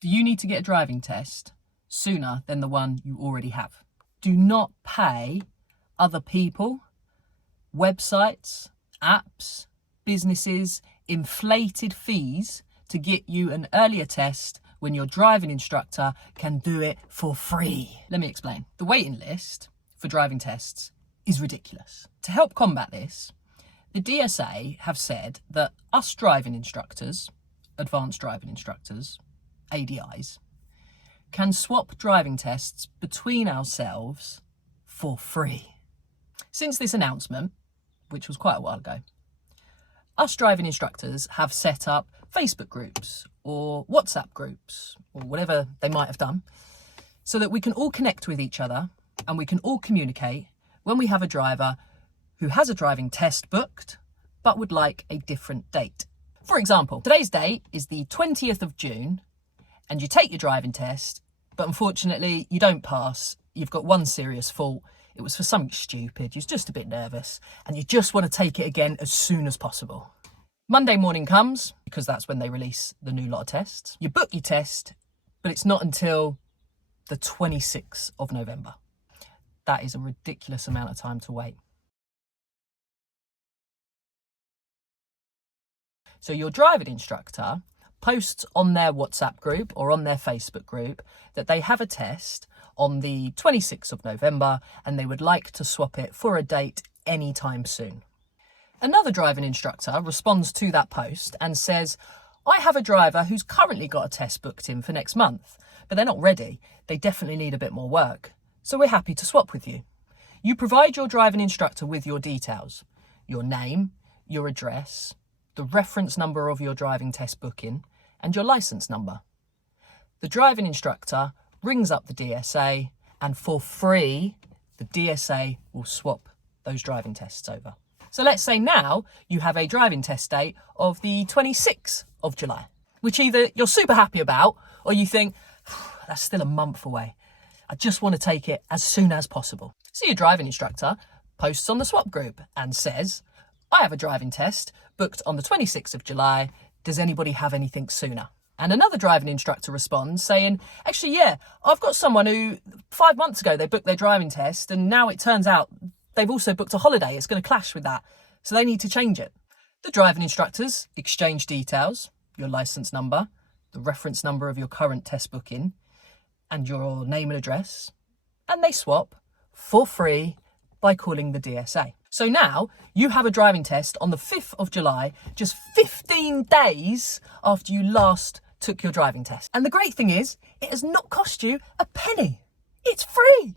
Do you need to get a driving test sooner than the one you already have? Do not pay other people, websites, apps, businesses, inflated fees to get you an earlier test when your driving instructor can do it for free. Let me explain. The waiting list for driving tests is ridiculous. To help combat this, the DSA have said that us driving instructors, advanced driving instructors, ADIs, can swap driving tests between ourselves for free. Since this announcement, which was quite a while ago, us driving instructors have set up Facebook groups or WhatsApp groups or whatever they might have done so that we can all connect with each other and we can all communicate when we have a driver who has a driving test booked but would like a different date. For example, today's date is the 20th of June and you take your driving test, but unfortunately you don't pass. You've got one serious fault. It was for something stupid. You're just a bit nervous and you just want to take it again as soon as possible. Monday morning comes, because that's when they release the new lot of tests. You book your test, but it's not until the 26th of November. That is a ridiculous amount of time to wait. So your driving instructor posts on their WhatsApp group or on their Facebook group that they have a test on the 26th of November and they would like to swap it for a date anytime soon. Another driving instructor responds to that post and says, I have a driver who's currently got a test booked in for next month, but they're not ready. They definitely need a bit more work. So we're happy to swap with you. You provide your driving instructor with your details, your name, your address, the reference number of your driving test booking, and your license number. The driving instructor rings up the DSA and for free, the DSA will swap those driving tests over. So let's say now you have a driving test date of the 26th of July, which either you're super happy about or you think, that's still a month away. I just want to take it as soon as possible. So your driving instructor posts on the swap group and says, I have a driving test booked on the 26th of July. Does anybody have anything sooner? And another driving instructor responds saying, actually, yeah, I've got someone who 5 months ago, they booked their driving test and now it turns out they've also booked a holiday. It's going to clash with that. So they need to change it. The driving instructors exchange details, your license number, the reference number of your current test booking, and your name and address, and they swap for free by calling the DSA. So now you have a driving test on the 5th of July, just 15 days after you last took your driving test. And the great thing is, it has not cost you a penny. It's free.